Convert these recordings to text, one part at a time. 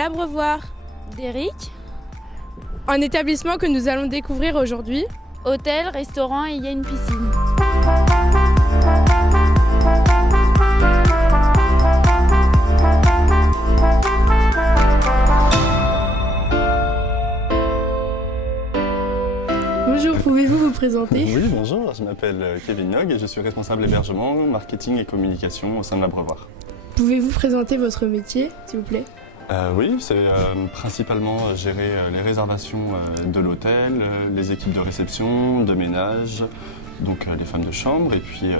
l'Abreuvoir. d'Éric. Un établissement que nous allons découvrir aujourd'hui. Hôtel, restaurant et il y a une piscine. Bonjour, pouvez-vous vous présenter? Oui, bonjour, je m'appelle Kevin Nog et je suis responsable hébergement, marketing et communication au sein de l'Abreuvoir. Pouvez-vous présenter votre métier, s'il vous plaît? Oui, c'est principalement gérer les réservations de l'hôtel, les équipes de réception, de ménage, donc les femmes de chambre et puis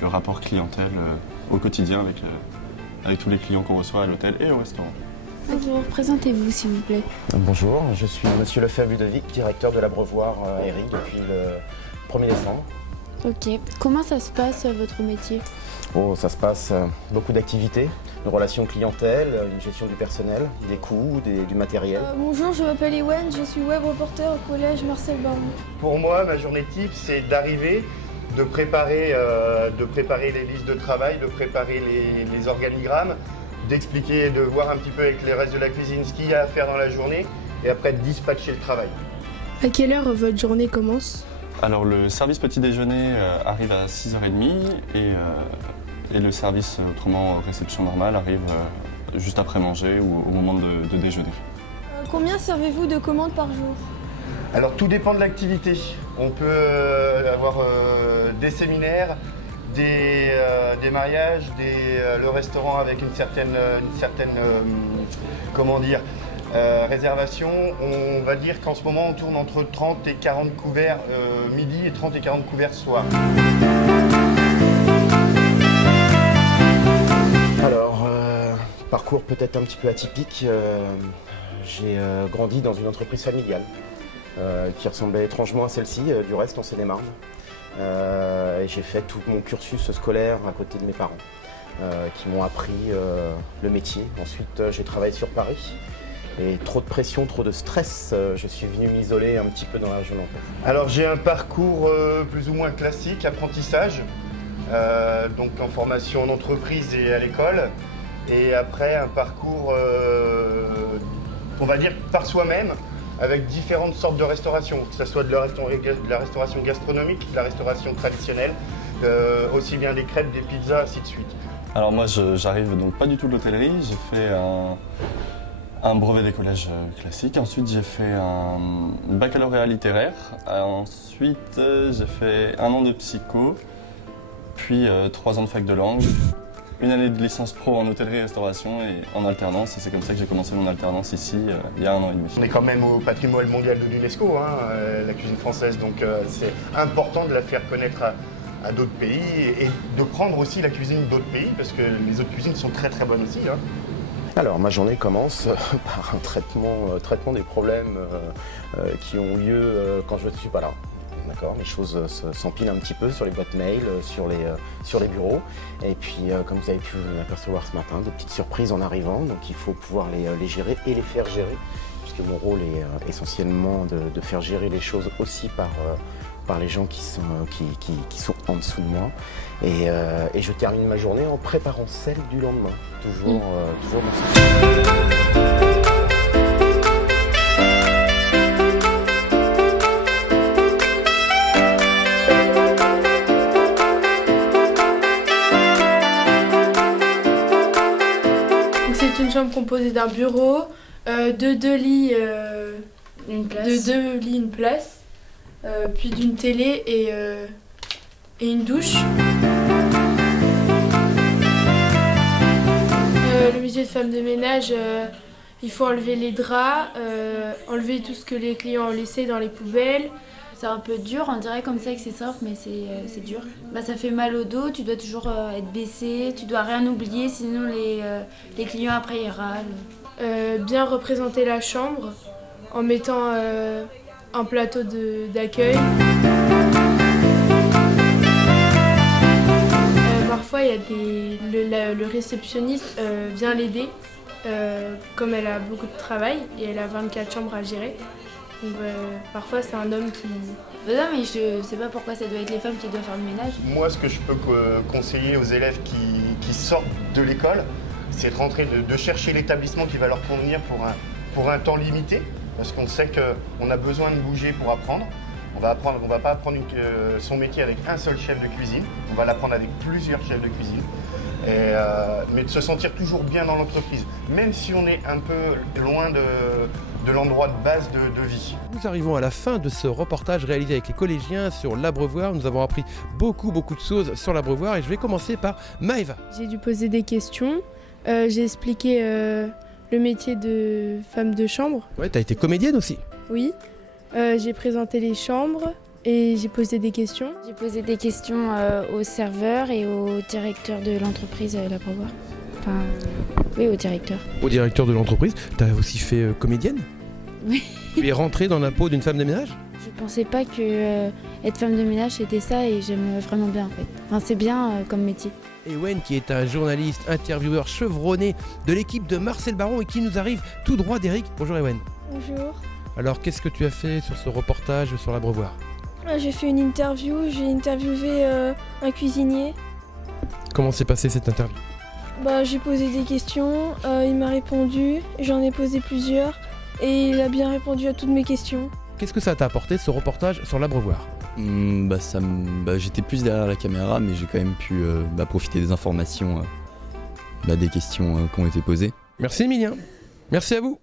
le rapport clientèle au quotidien avec tous les clients qu'on reçoit à l'hôtel et au restaurant. Bonjour, présentez-vous s'il vous plaît. Bonjour, je suis Monsieur Lefebvre Ludovic, directeur de l'Abreuvoir à Éric depuis le 1er décembre. Ok, comment ça se passe votre métier? Bon, ça se passe beaucoup d'activités, de relations clientèle, une gestion du personnel, des coûts, du matériel. Bonjour, je m'appelle Ewen, je suis web reporter au collège Marcel Baron. Pour moi, ma journée type, c'est d'arriver, de préparer les listes de travail, de préparer les organigrammes, d'expliquer, de voir un petit peu avec les restes de la cuisine ce qu'il y a à faire dans la journée et après de dispatcher le travail. À quelle heure votre journée commence? Alors le service petit déjeuner arrive à 6h30 et le service autrement réception normale arrive juste après manger ou au moment de déjeuner. Combien servez-vous de commandes par jour? Alors tout dépend de l'activité. On peut avoir des séminaires, des mariages, le restaurant avec une certaine comment dire, réservation. On va dire qu'en ce moment on tourne entre 30 et 40 couverts midi et 30 et 40 couverts soir. Alors, parcours peut-être un petit peu atypique. J'ai grandi dans une entreprise familiale qui ressemblait étrangement à celle-ci, du reste en Seine-et-Marne. Et j'ai fait tout mon cursus scolaire à côté de mes parents qui m'ont appris le métier. Ensuite, j'ai travaillé sur Paris. Et trop de pression, trop de stress, je suis venu m'isoler un petit peu dans la région nantaise. Alors j'ai un parcours plus ou moins classique, apprentissage, donc en formation en entreprise et à l'école. Et après un parcours, on va dire par soi-même, avec différentes sortes de restauration, que ce soit de la restauration gastronomique, de la restauration traditionnelle, aussi bien des crêpes, des pizzas, ainsi de suite. Alors moi j'arrive donc pas du tout de l'hôtellerie, j'ai fait un brevet d'écolage classique, ensuite j'ai fait un baccalauréat littéraire, ensuite j'ai fait 1 an de psycho, puis 3 ans de fac de langue, une année de licence pro en hôtellerie-restauration et en alternance, et c'est comme ça que j'ai commencé mon alternance ici il y a 1 an et demi. On est quand même au patrimoine mondial de l'UNESCO, la cuisine française, donc c'est important de la faire connaître à d'autres pays et de prendre aussi la cuisine d'autres pays, parce que les autres cuisines sont très très bonnes aussi. Alors, ma journée commence par un traitement des problèmes qui ont lieu quand je ne suis pas là. D'accord, les choses s'empilent un petit peu sur les boîtes mail, sur les bureaux. Et puis, comme vous avez pu l'apercevoir ce matin, de petites surprises en arrivant. Donc, il faut pouvoir les gérer et les faire gérer, puisque mon rôle est essentiellement de faire gérer les choses aussi par les gens qui sont en dessous de moi. Et je termine ma journée en préparant celle du lendemain. Toujours dans ce sens. C'est une chambre composée d'un bureau, de 2 lits, Une place. une place, puis d'une télé et une douche. Le métier de femme de ménage, il faut enlever les draps, enlever tout ce que les clients ont laissé dans les poubelles. C'est un peu dur, on dirait comme ça que c'est simple, mais c'est dur. Ça fait mal au dos, tu dois toujours être baissé, tu dois rien oublier, sinon les clients après ils râlent. Bien représenter la chambre en mettant un plateau d'accueil. Parfois, il y a le réceptionniste vient l'aider, comme elle a beaucoup de travail et elle a 24 chambres à gérer. Donc, parfois, c'est un homme qui... Non, mais je sais pas pourquoi ça doit être les femmes qui doivent faire le ménage. Moi, ce que je peux conseiller aux élèves qui sortent de l'école, c'est de rentrer, de chercher l'établissement qui va leur convenir pour un temps limité, parce qu'on sait qu'on a besoin de bouger pour apprendre. On va pas apprendre son métier avec un seul chef de cuisine, on va l'apprendre avec plusieurs chefs de cuisine. Mais de se sentir toujours bien dans l'entreprise, même si on est un peu loin de l'endroit de base de vie. Nous arrivons à la fin de ce reportage réalisé avec les collégiens sur l'Abreuvoir. Nous avons appris beaucoup de choses sur l'Abreuvoir et je vais commencer par Maëva. J'ai dû poser des questions, j'ai expliqué le métier de femme de chambre, Ouais, t'as été comédienne aussi. oui. J'ai présenté les chambres et j'ai posé des questions. J'ai posé des questions au serveur et au directeur de l'entreprise l'Abreuvoir. Enfin, oui, au directeur. Au directeur de l'entreprise. T'as aussi fait comédienne. Oui. Tu es rentrée dans la peau d'une femme de ménage. Je pensais pas que être femme de ménage c'était ça et j'aime vraiment bien en fait. Enfin, c'est bien comme métier. Ewen qui est un journaliste, intervieweur chevronné de l'équipe de Marcel Baron et qui nous arrive tout droit d'Eric. Bonjour Ewen. Bonjour. Alors qu'est-ce que tu as fait sur ce reportage sur l'Abreuvoir? J'ai fait une interview, j'ai interviewé un cuisinier. Comment s'est passée cette interview? J'ai posé des questions, il m'a répondu, j'en ai posé plusieurs et il a bien répondu à toutes mes questions. Qu'est-ce que ça t'a apporté ce reportage sur l'Abreuvoir? J'étais plus derrière la caméra, mais j'ai quand même pu profiter des informations, des questions qui ont été posées. Merci Emilien. Merci à vous.